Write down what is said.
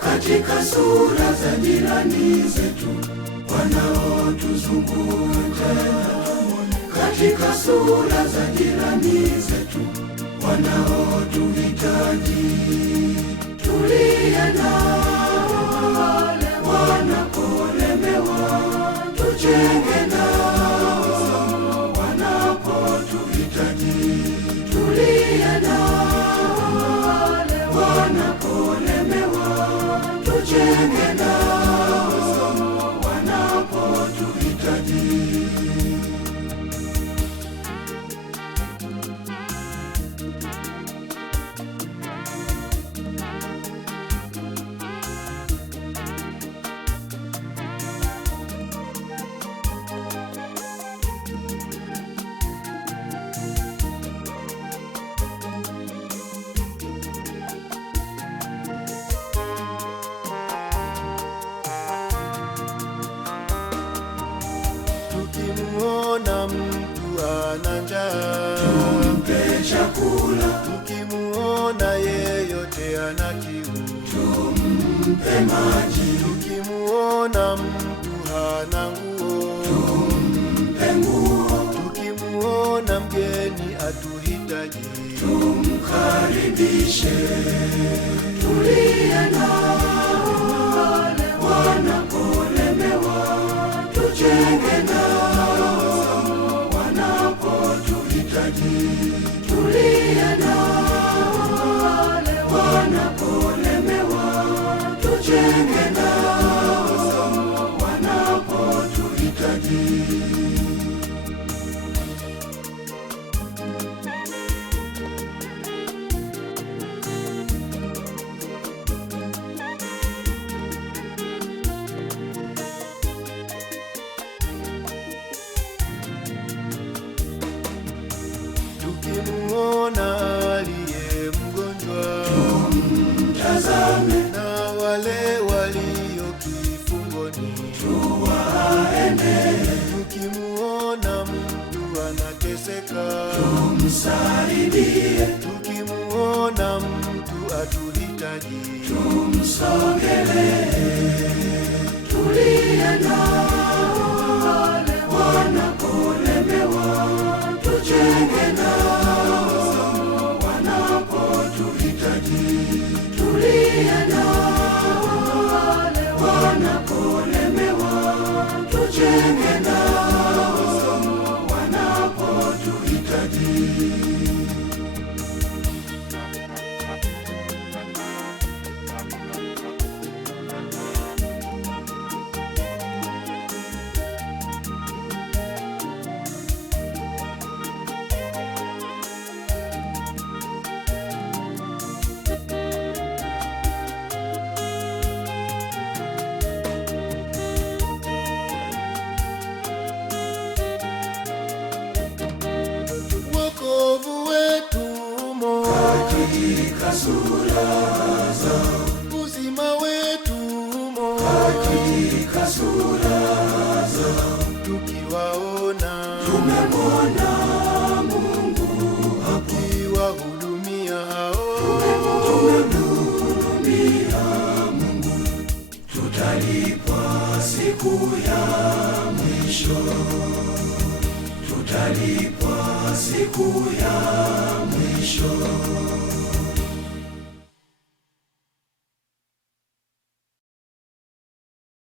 Katika sura za jirani zetu wanaotuzunguka, katika sura za jirani zetu wanaotuhitaji, tulie nao wale wanapolemewa, tujenge nao wanapotuhitaji, tulie nao wale wanapolemewa, tujenge nao wanapotuhitaji. Tukimuona mtu ana njaa, tumpe chakula. Tukimuona yeyote ana kiu, tumpe maji. Tukimuona mtu hana nguo, tumpe nguo. Tukimuona mgeni atuhitaji, tumkaribishe. Tulie nao wale wanapolemewa, tujenge nao wanapotuhitaji, tulie nao wale wanapolemewa, tujenge nao wanapotuhitaji. Tukimuona aliye mgonjwa, tumtazame. Na wale walio kifungoni, tuwaendee. Tukimuona mtu anateseka, tumsaidie. Tukimuona mtu atuhitaji, tumsogelee. Tulie nao wale wanapolemewa, tujenge nao wanapotuhitaji, tulie nao wale wanapolemewa, tujenge nao wanapotuhitaji. wokovu wetu umo katika sura zao, uzima wetu umo katika sura zao. Tukiwaona Tumemwona Mungu hapo, tukiwahudumia hao, tumemhudumia Mungu, tutalipwa siku ya mwisho, tutalipwa siku ya mwisho.